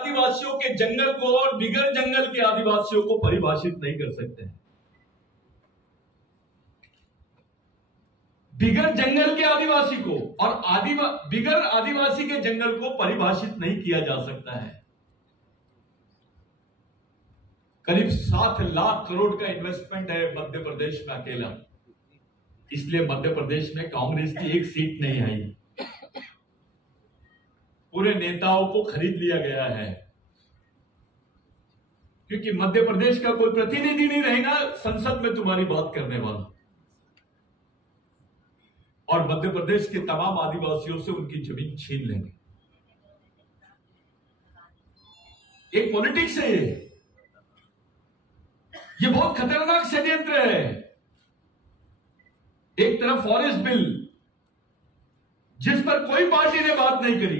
आदिवासियों के जंगल को और बिगर जंगल के आदिवासियों को परिभाषित नहीं कर सकते हैं। बिगर जंगल के आदिवासी को और बिगर आदिवासी के जंगल को परिभाषित नहीं किया जा सकता है। करीब 7 लाख करोड़ का इन्वेस्टमेंट है मध्य प्रदेश में अकेला, इसलिए मध्य प्रदेश में कांग्रेस की एक सीट नहीं आई। पूरे नेताओं को खरीद लिया गया है, क्योंकि मध्य प्रदेश का कोई प्रतिनिधि नहीं रहेगा संसद में तुम्हारी बात करने वाला, और मध्य प्रदेश के तमाम आदिवासियों से उनकी जमीन छीन लेंगे। एक पॉलिटिक्स है ये बहुत खतरनाक षड्यंत्र है। एक तरफ फॉरेस्ट बिल जिस पर कोई पार्टी ने बात नहीं करी,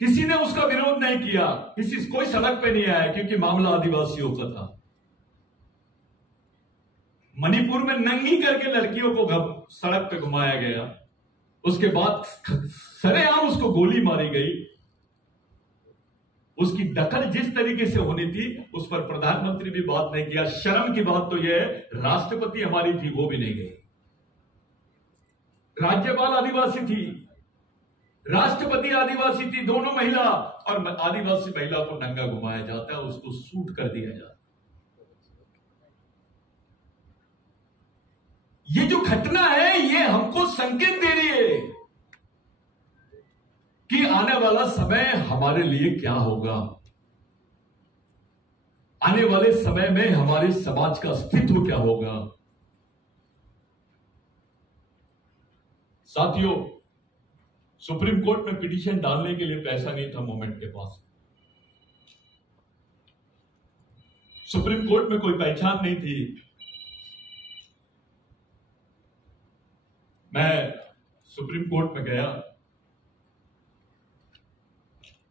किसी ने उसका विरोध नहीं किया, कोई सड़क पे नहीं आया क्योंकि मामला आदिवासियों का था। मणिपुर में नंगी करके लड़कियों को सड़क पे घुमाया गया, उसके बाद सरेआम उसको गोली मारी गई। उसकी दखल जिस तरीके से होनी थी उस पर प्रधानमंत्री भी बात नहीं किया। शर्म की बात तो यह है, राष्ट्रपति हमारी थी वो भी नहीं गई, राज्यपाल आदिवासी थी, राष्ट्रपति आदिवासी थी, दोनों महिला, और आदिवासी महिला को नंगा घुमाया जाता है, उसको सूट कर दिया जाता है। ये जो घटना है ये हमको संकेत दे रही है कि आने वाला समय हमारे लिए क्या होगा, आने वाले समय में हमारे समाज का अस्तित्व क्या होगा। साथियों, सुप्रीम कोर्ट में पिटीशन डालने के लिए पैसा नहीं था मूवमेंट के पास, सुप्रीम कोर्ट में कोई पहचान नहीं थी। मैं सुप्रीम कोर्ट में गया,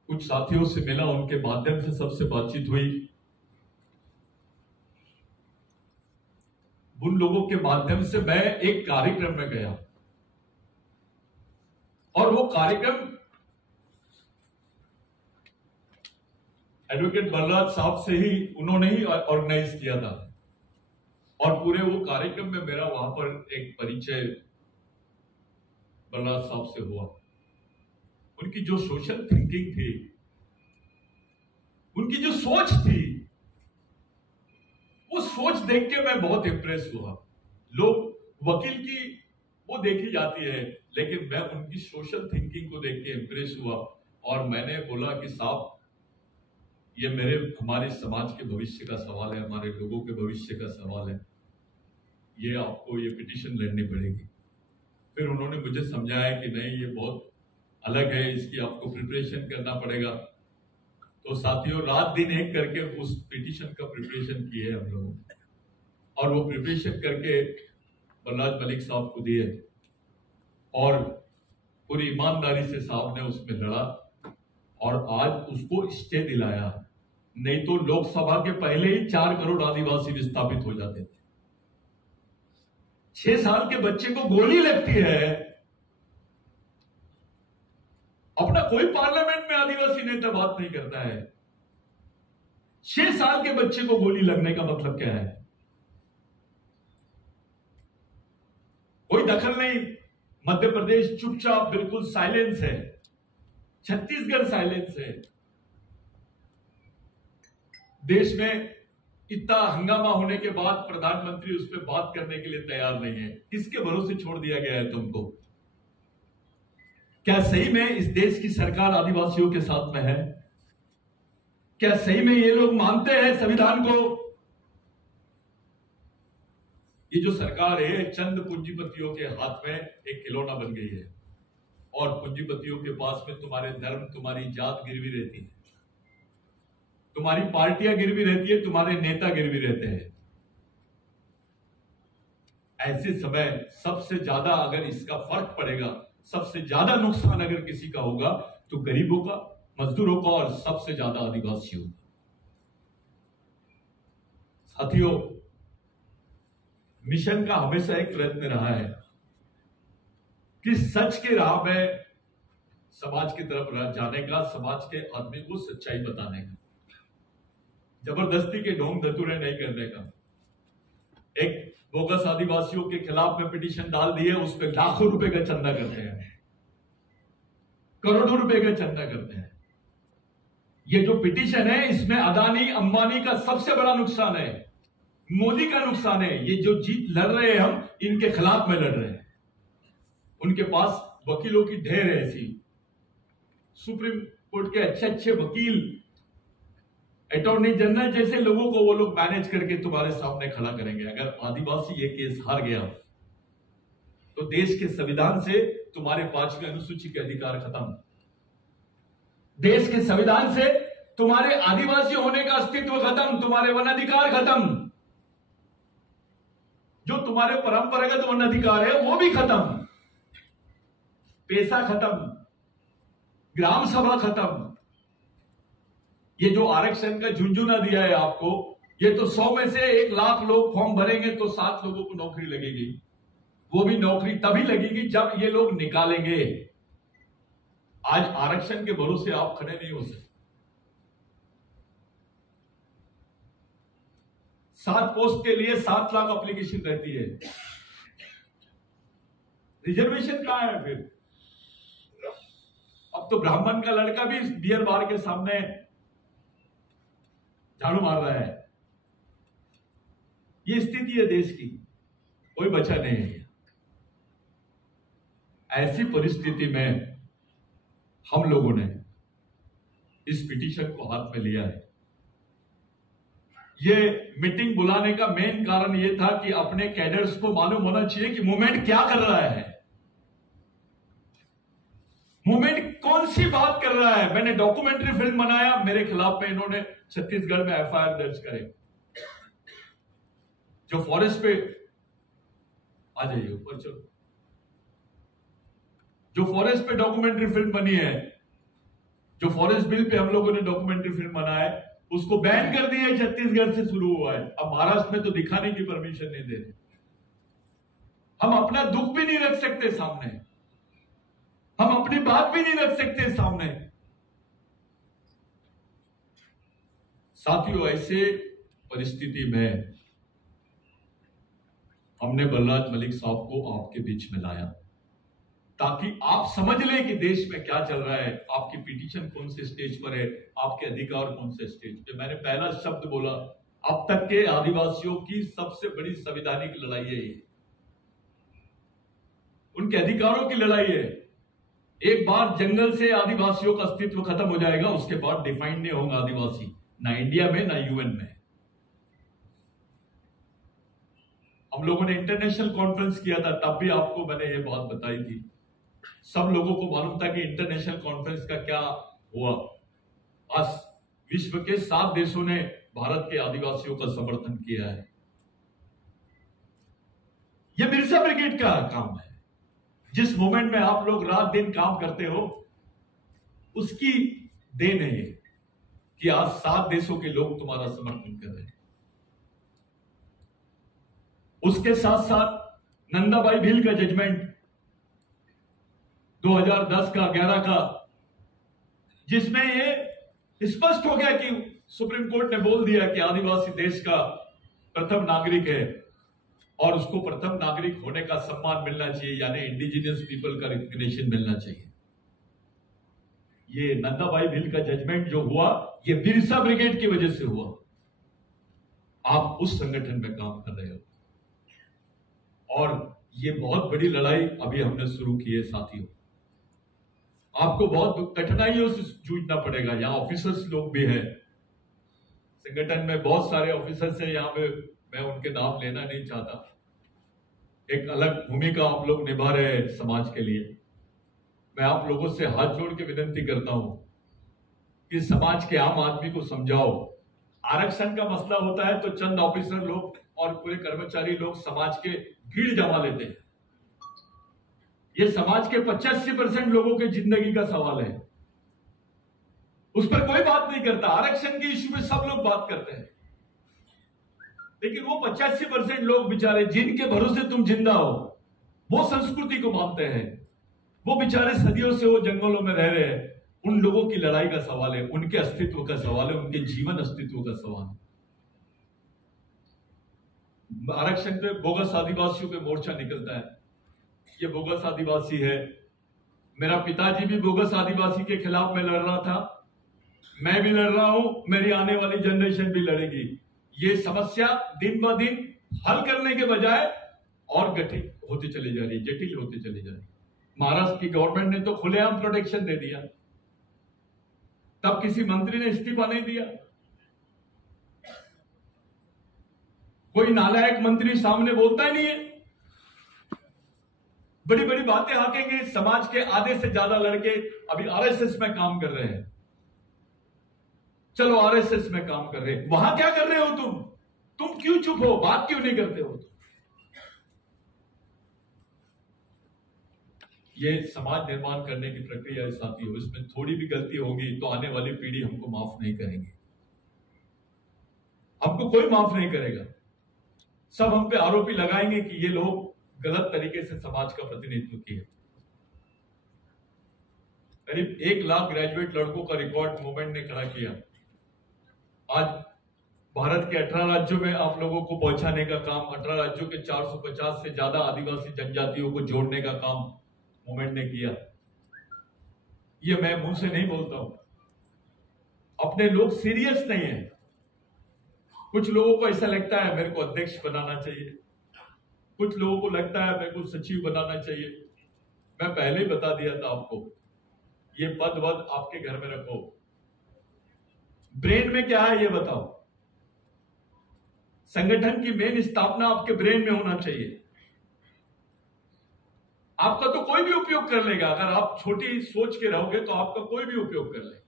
कुछ साथियों से मिला, उनके माध्यम से सबसे बातचीत हुई। उन लोगों के माध्यम से मैं एक कार्यक्रम में गया, और वो कार्यक्रम एडवोकेट बलराज साहब से ही उन्होंने ही ऑर्गेनाइज किया था, और पूरे वो कार्यक्रम में मेरा वहां पर एक परिचय बलराज साहब से हुआ। उनकी जो सोशल थिंकिंग थी, उनकी जो सोच थी, वो सोच देख के मैं बहुत इंप्रेस हुआ। लोग वकील की वो देखी जाती है, लेकिन मैं उनकी सोशल थिंकिंग को देख के इंप्रेस हुआ, और मैंने बोला कि साहब ये हमारे समाज के भविष्य का सवाल है, हमारे लोगों के भविष्य का सवाल है, ये आपको ये पिटीशन लड़नी पड़ेगी। फिर उन्होंने मुझे समझाया कि नहीं ये बहुत अलग है, इसकी आपको प्रिपरेशन करना पड़ेगा। तो साथियों, रात दिन एक करके उस पिटीशन का प्रिपरेशन किए हम लोगों ने, और वो प्रिपरेशन करके बलराज मलिक साहब को दिए, और पूरी ईमानदारी से साहब ने उसमें लड़ा, और आज उसको स्टे दिलाया। नहीं तो लोकसभा के पहले ही 4 करोड़ आदिवासी विस्थापित हो जाते थे। 6 साल के बच्चे को गोली लगती है, अपना कोई पार्लियामेंट में आदिवासी नेता बात नहीं करता है। 6 साल के बच्चे को गोली लगने का मतलब क्या है? कोई दखल नहीं, मध्य प्रदेश चुपचाप बिल्कुल साइलेंस है, छत्तीसगढ़ साइलेंस है। देश में इतना हंगामा होने के बाद प्रधानमंत्री उस पर बात करने के लिए तैयार नहीं है। किसके भरोसे छोड़ दिया गया है तुमको? क्या सही में इस देश की सरकार आदिवासियों के साथ में है? क्या सही में ये लोग मानते हैं संविधान को? ये जो सरकार है चंद पूंजीपतियों के हाथ में एक खिलौना बन गई है, और पूंजीपतियों के पास में तुम्हारे धर्म, तुम्हारी जात गिरवी रहती है, तुम्हारी पार्टियां गिरवी रहती है, तुम्हारे नेता गिरवी रहते हैं। ऐसे समय सबसे ज्यादा अगर इसका फर्क पड़ेगा, सबसे ज्यादा नुकसान अगर किसी का होगा तो गरीबों का, मजदूरों का, और सबसे ज्यादा आदिवासियों का। साथियों, मिशन का हमेशा एक प्रयत्न रहा है कि सच के राह में समाज की तरफ जाने का, समाज के आदमी को सच्चाई बताने का, जबरदस्ती के ढोंग धतूरे नहीं करने का। एक बोगस आदिवासियों के खिलाफ में पिटीशन डाल दिए, उस पर लाखों रुपए का चंदा करते हैं, करोड़ों रुपए का चंदा करते हैं। ये जो पिटीशन है, इसमें अदानी अंबानी का सबसे बड़ा नुकसान है, मोदी का नुकसान है। ये जो जीत लड़ रहे हैं हम, इनके खिलाफ में लड़ रहे हैं। उनके पास वकीलों की ढेर है ऐसी, सुप्रीम कोर्ट के अच्छे अच्छे वकील, अटॉर्नी जनरल जैसे लोगों को वो लोग मैनेज करके तुम्हारे सामने खड़ा करेंगे। अगर आदिवासी ये केस हार गया तो देश के संविधान से तुम्हारे 5वीं अनुसूची के अधिकार खत्म, देश के संविधान से तुम्हारे आदिवासी होने का अस्तित्व खत्म, तुम्हारे वन अधिकार खत्म, जो तुम्हारे परंपरागत वन अधिकार है वो भी खत्म, पैसा खत्म, ग्राम सभा खत्म। ये जो आरक्षण का झुंझुना दिया है आपको, ये तो 100 में से 1 लाख लोग फॉर्म भरेंगे तो 7 लोगों को नौकरी लगेगी। वो भी नौकरी तभी लगेगी जब ये लोग निकालेंगे। आज आरक्षण के भरोसे आप खड़े नहीं हो सकते। 7 पोस्ट के लिए 7 लाख एप्लीकेशन रहती है, रिजर्वेशन कहां है फिर? अब तो ब्राह्मण का लड़का भी बियर बार के सामने झाड़ू मार रहा है। ये स्थिति है देश की, कोई बचा नहीं है। ऐसी परिस्थिति में हम लोगों ने इस पिटीशन को हाथ में लिया है। ये मीटिंग बुलाने का मेन कारण ये था कि अपने कैडर्स को मालूम होना चाहिए कि मूवमेंट क्या कर रहा है, मूवमेंट कौन सी बात कर रहा है। मैंने डॉक्यूमेंट्री फिल्म बनाया, मेरे खिलाफ में इन्होंने छत्तीसगढ़ में एफआईआर दर्ज करे। जो फॉरेस्ट पे, आ जाइए ऊपर चलो, जो फॉरेस्ट पे डॉक्यूमेंट्री फिल्म बनी है, जो फॉरेस्ट बिल पे हम लोगों ने डॉक्यूमेंट्री फिल्म बनाया है, उसको बैन कर दिया है। छत्तीसगढ़ से शुरू हुआ है, अब महाराष्ट्र में तो दिखाने की परमिशन नहीं दे रहे। हम अपना दुख भी नहीं रख सकते सामने, हम अपनी बात भी नहीं रख सकते सामने। साथियों, ऐसे परिस्थिति में हमने बलराज मलिक साहब को आपके बीच में लाया ताकि आप समझ लें कि देश में क्या चल रहा है, आपकी पिटीशन कौन से स्टेज पर है, आपके अधिकार कौन से स्टेज पे। मैंने पहला शब्द बोला, अब तक के आदिवासियों की सबसे बड़ी संवैधानिक लड़ाई है ये, उनके अधिकारों की लड़ाई है। एक बार जंगल से आदिवासियों का अस्तित्व खत्म हो जाएगा, उसके बाद डिफाइन नहीं होगा आदिवासी, ना इंडिया में ना यूएन में। हम लोगों ने इंटरनेशनल कॉन्फ्रेंस किया था, तब भी आपको मैंने ये बात बताई थी। सब लोगों को मालूम था कि इंटरनेशनल कॉन्फ्रेंस का क्या हुआ। आज विश्व के 7 देशों ने भारत के आदिवासियों का समर्थन किया है। यह बिरसा ब्रिगेड का काम है। जिस मोमेंट में आप लोग रात दिन काम करते हो, उसकी देन है ये कि आज 7 देशों के लोग तुम्हारा समर्थन कर रहे हैं। उसके साथ साथ नंदाबाई भील का जजमेंट 2010 का 11 का, जिसमें ये स्पष्ट हो गया कि सुप्रीम कोर्ट ने बोल दिया कि आदिवासी देश का प्रथम नागरिक है और उसको प्रथम नागरिक होने का सम्मान मिलना चाहिए, यानी इंडिजिनियस पीपल का रिकग्निशन मिलना चाहिए। ये नंदाबाई भील का जजमेंट जो हुआ, ये बिरसा ब्रिगेड की वजह से हुआ। आप उस संगठन में काम कर रहे हो और ये बहुत बड़ी लड़ाई अभी हमने शुरू की है। साथियों, आपको बहुत कठिनाइयों से जूझना पड़ेगा। यहां ऑफिसर्स लोग भी हैं, संगठन में बहुत सारे ऑफिसर्स हैं, यहां पे मैं उनके नाम लेना नहीं चाहता। एक अलग भूमिका आप लोग निभा रहे हैं समाज के लिए। मैं आप लोगों से हाथ जोड़ के विनती करता हूं कि समाज के आम आदमी को समझाओ। आरक्षण का मसला होता है तो चंद ऑफिसर लोग और पूरे कर्मचारी लोग समाज के भीड़ जमा लेते हैं। ये समाज के 85% लोगों के जिंदगी का सवाल है, उस पर कोई बात नहीं करता। आरक्षण के इश्यू में सब लोग बात करते हैं, लेकिन वो 85% लोग बेचारे जिनके भरोसे तुम जिंदा हो, वो संस्कृति को मानते हैं। वो बेचारे सदियों से वो जंगलों में रह रहे हैं, उन लोगों की लड़ाई का सवाल है, उनके अस्तित्व का सवाल है, उनके जीवन अस्तित्व का सवाल है। आरक्षण पे बोगस आदिवासियों पे मोर्चा निकलता है, ये बोगस आदिवासी है। मेरा पिताजी भी बोगस आदिवासी के खिलाफ में लड़ रहा था, मैं भी लड़ रहा हूं, मेरी आने वाली जनरेशन भी लड़ेगी। ये समस्या दिन ब दिन हल करने के बजाय और गठित होती चली जा रही है, जटिल होती चली जा रही है। महाराष्ट्र की गवर्नमेंट ने तो खुलेआम प्रोटेक्शन दे दिया, तब किसी मंत्री ने इस्तीफा नहीं दिया। कोई नालायक मंत्री सामने बोलता ही नहीं है, बड़ी बड़ी बातें हाकेंगे। समाज के आधे से ज्यादा लड़के अभी आरएसएस में काम कर रहे हैं। चलो आरएसएस में काम कर रहे हैं, वहां क्या कर रहे हो तुम क्यों चुप हो, बात क्यों नहीं करते हो? ये समाज निर्माण करने की प्रक्रिया है साथियों, इसमें थोड़ी भी गलती होगी तो आने वाली पीढ़ी हमको माफ नहीं करेंगे, हमको कोई माफ नहीं करेगा। सब हम पे आरोपी लगाएंगे कि ये लोग गलत तरीके से समाज का प्रतिनिधित्व किए। करीब 1 लाख ग्रेजुएट लड़कों का रिकॉर्ड मूवमेंट ने खड़ा किया। आज भारत के 18 राज्यों में आप लोगों को पहुंचाने का काम, 18 राज्यों के 450 से ज्यादा आदिवासी जनजातियों को जोड़ने का काम मूवमेंट ने किया। ये मैं मुंह से नहीं बोलता हूं, अपने लोग सीरियस नहीं है। कुछ लोगों को ऐसा लगता है मेरे को अध्यक्ष बनाना चाहिए, कुछ लोगों को लगता है मेरे को सचिव बनाना चाहिए। मैं पहले ही बता दिया था आपको, ये पद वद आपके घर में रखो, ब्रेन में क्या है ये बताओ। संगठन की मेन स्थापना आपके ब्रेन में होना चाहिए। आपका तो कोई भी उपयोग कर लेगा, अगर आप छोटी सोच के रहोगे तो आपका कोई भी उपयोग कर लेगा।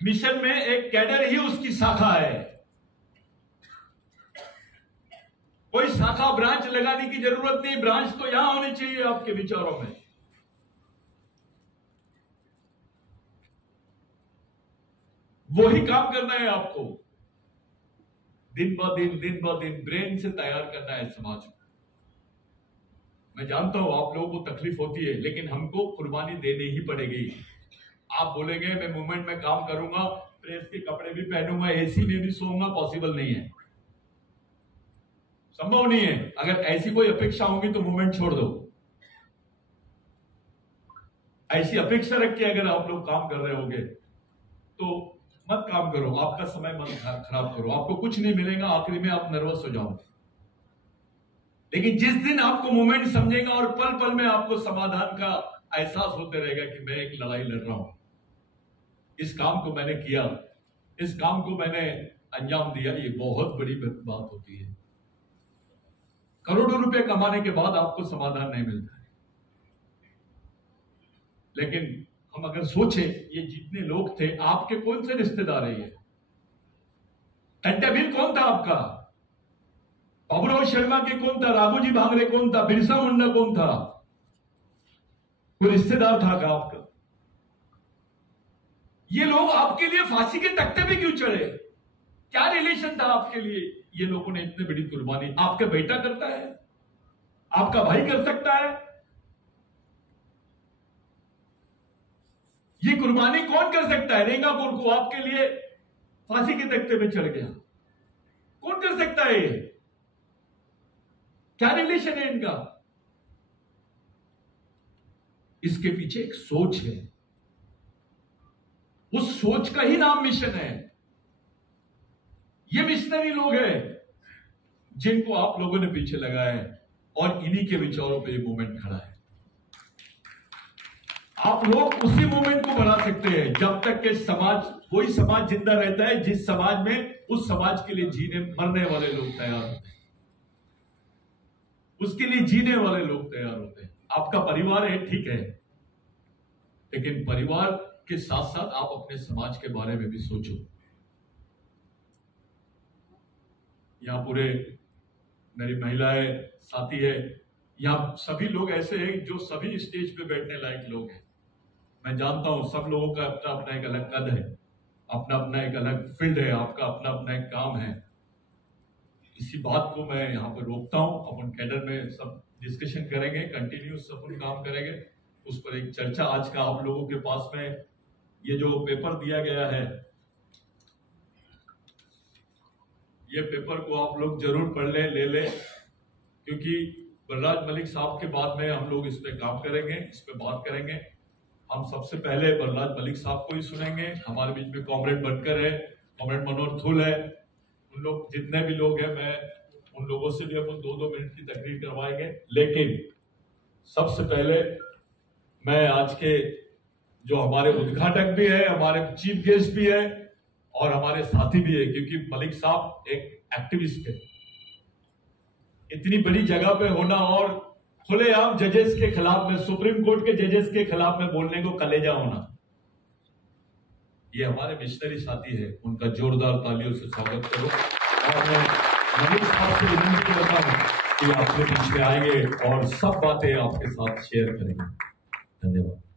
मिशन में एक कैडर ही उसकी शाखा है, कोई शाखा ब्रांच लगाने की जरूरत नहीं। ब्रांच तो यहां होनी चाहिए आपके विचारों में। वही काम करना है आपको, दिन ब दिन ब्रेन से तैयार करना है समाज को। मैं जानता हूं आप लोगों को तकलीफ होती है, लेकिन हमको कुर्बानी देनी ही पड़ेगी। आप बोलेंगे मैं मूवमेंट में काम करूंगा, प्रेस के कपड़े भी पहनूंगा, एसी में भी सोऊंगा, पॉसिबल नहीं है, संभव नहीं है। अगर ऐसी कोई अपेक्षा होगी तो मूवमेंट छोड़ दो। ऐसी अपेक्षा रख के अगर आप लोग काम कर रहे होंगे तो मत काम करो, आपका समय मत खराब करो, आपको कुछ नहीं मिलेगा, आखिरी में आप नर्वस हो जाओगे। लेकिन जिस दिन आपको मूवमेंट समझेगा और पल पल में आपको समाधान का एहसास होते रहेगा कि मैं एक लड़ाई लड़ रहा हूं, इस काम को मैंने किया, इस काम को मैंने अंजाम दिया, ये बहुत बड़ी बात होती है। करोड़ों रुपए कमाने के बाद आपको समाधान नहीं मिलता है। लेकिन हम अगर सोचे, ये जितने लोग थे, आपके कौन से रिश्तेदार है? ये टंटाबिल कौन था आपका? बाबूराव शर्मा के कौन था? राघोजी भांगरे कौन था? बिरसा मुंडा कौन था? कोई रिश्तेदार था क्या आपका? ये लोग आपके लिए फांसी के तख्ते पे क्यों चढ़े? क्या रिलेशन था आपके लिए? ये लोगों ने इतनी बड़ी कुर्बानी, आपका बेटा करता है, आपका भाई कर सकता है? ये कुर्बानी कौन कर सकता है? रेंगापुर को आपके लिए फांसी के तख्ते पे चढ़ गया, कौन कर सकता है? ये क्या रिलेशन है इनका? इसके पीछे एक सोच है, उस सोच का ही नाम मिशन है। ये मिशनरी लोग हैं जिनको आप लोगों ने पीछे लगाया है, और इन्हीं के विचारों पे ये मूवमेंट खड़ा है। आप लोग उसी मूवमेंट को बढ़ा सकते हैं जब तक के समाज, वही समाज जिंदा रहता है जिस समाज में उस समाज के लिए जीने मरने वाले लोग तैयार होते हैं, उसके लिए जीने वाले लोग तैयार होते हैं। आपका परिवार है, ठीक है, लेकिन परिवार के साथ साथ आप अपने समाज के बारे में भी सोचो। यहां पूरे मेरी महिलाएं साथी है, यहां सभी लोग ऐसे हैं जो सभी स्टेज पे बैठने लायक लोग हैं। मैं जानता हूं सब लोगों का अपना अपना एक अलग कद है, अपना अपना एक अलग फील्ड है, आपका अपना अपना एक काम है। इसी बात को मैं यहाँ पर रोकता हूं। अपन कैडर में सब डिस्कशन करेंगे, कंटिन्यूस अपन काम करेंगे उस पर। एक चर्चा आज का आप लोगों के पास में ये जो पेपर दिया गया है, ये पेपर को आप लोग जरूर पढ़ लें, ले लें, क्योंकि बलराज मलिक साहब के बाद में हम लोग इस पे काम करेंगे, इस पे बात करेंगे। हम सबसे पहले बलराज मलिक साहब को ही सुनेंगे। हमारे बीच में कॉमरेड बनकर है, कॉमरेड मनोहर थुल है, उन लोग जितने भी लोग हैं, मैं उन लोगों से भी अपन 2-2 मिनट की तकरीर करवाएंगे। लेकिन सबसे पहले मैं आज के जो हमारे उद्घाटक भी है, हमारे चीफ गेस्ट भी है और हमारे साथी भी है, क्योंकि मलिक साहब एक एक्टिविस्ट है। इतनी बड़ी जगह पे होना और खुलेआम जजेस के खिलाफ में, सुप्रीम कोर्ट के जजेस के खिलाफ में बोलने को कलेजा होना, ये हमारे मिशनरी साथी है। उनका जोरदार तालियों से स्वागत करो। और मैं मलिक साहब से विनती करता हूं कि आपके बीच में आएंगे और सब बातें आपके साथ शेयर करेंगे। धन्यवाद।